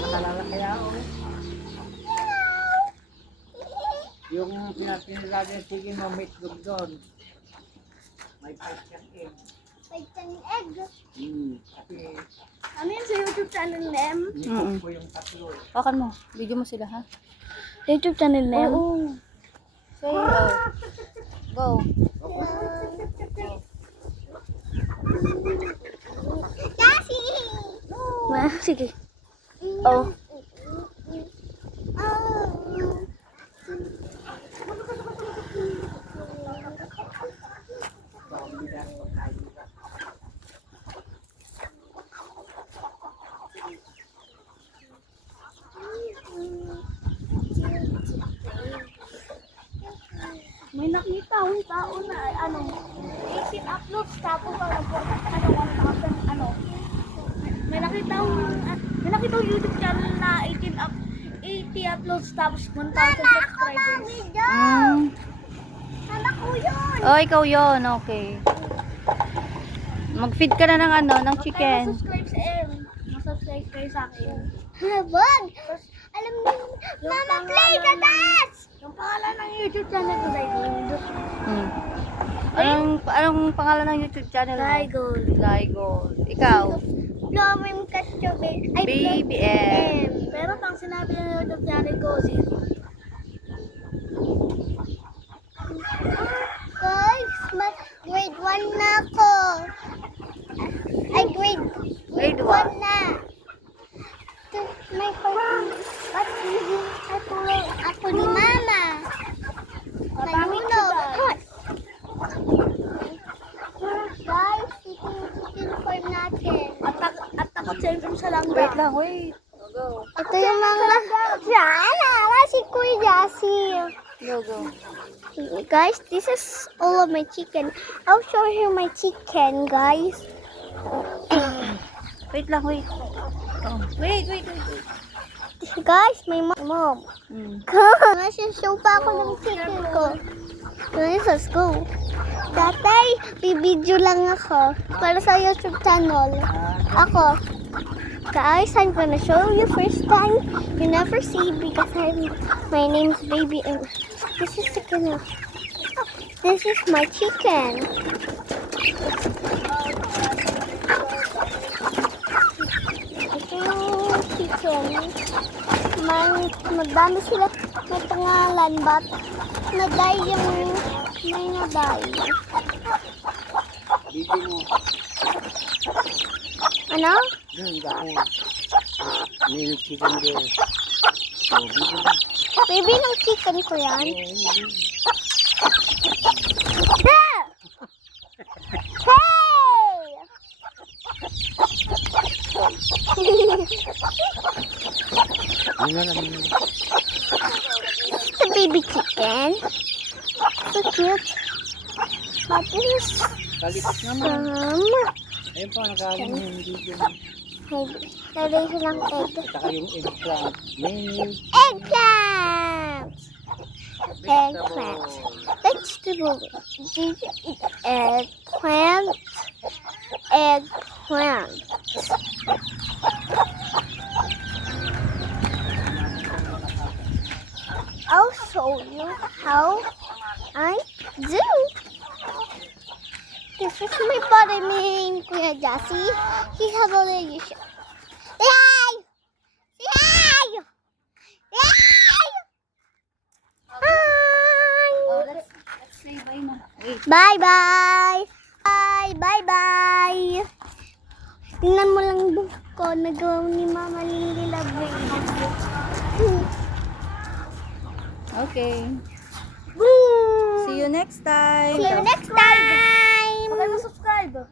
nakalalaki ako. Yung pinilagay sige mo meatloaf doon. May fight kang egg. Fight kang egg? Kasi ano yun sa YouTube channel name? nipop ko yung tatlo. Pakan mo. Video mo sila, ha? YouTube channel name? Oo. Say, go. Kasi! Sige. Oh. May nakita akong tao na ano, 18 uploads tapos may nakita akong YouTube channel na 80 uploads tapos 1,000 subscribers. Anak ko yun! Oh, ikaw yun. Okay. Mag-feed ka na ng ano, ng chicken. Subscribe sa subscribe kayo sa akin. Habag! Alam mo, Mama Play the dance! Yung pangalan ng YouTube channel ko, Zygold. Anong pangalan ng YouTube channel mo? Zygold. Zygold. Ikaw? Blowing Kachobe. BBM. Pero pang sinabi ng YouTube channel ko, guys, grade 1 na ako. Ay, grade 1 na. May ako ni Mama. Nalulog. Guys, i-confirm natin. At takot sa info sa langga. Wait lang, wait. Go. Ito yung mga... Sana! Si Kuya Jassy. Go. Guys, this is all of my chicken. I'll show you my chicken, guys. Wait lang, wait. Oh. Wait. Guys, my mom. Nasa-show pa ako ng chicken ko. Let's go. Tatay, bibidyo lang ako para sa YouTube channel. Ako. Guys, I'm gonna show you first time. You never see because my name's Baby and this is chicken. This is my chicken. Ito yung chicken. Madami sila na pangalan, but naday yung may naday. Bibi mo. Ano? Doon dahil. May chicken din. So, bibi mo. Baby ng chicken ko yan. Yun na lang. The baby chicken. So cute. But this is Kalipas naman. Ayun po, nagkakaroon yung video mo. Lagay silang egg. Saka yung eggplant. Milk. Eggplant! Eggplant. Vegetable. Eggplant. Eggplant. I'll show you how I do. This is my buddy named Kuya Jassy. He has already shown. Yay! Yay! Yay! Hi! Oh, let's say bye na. Wait. Bye-bye! Bye-bye! Tingnan mo lang ko, nagawa ni Mama Lily Love. Okay. Boom! See you next time. See you next time! Subscribe.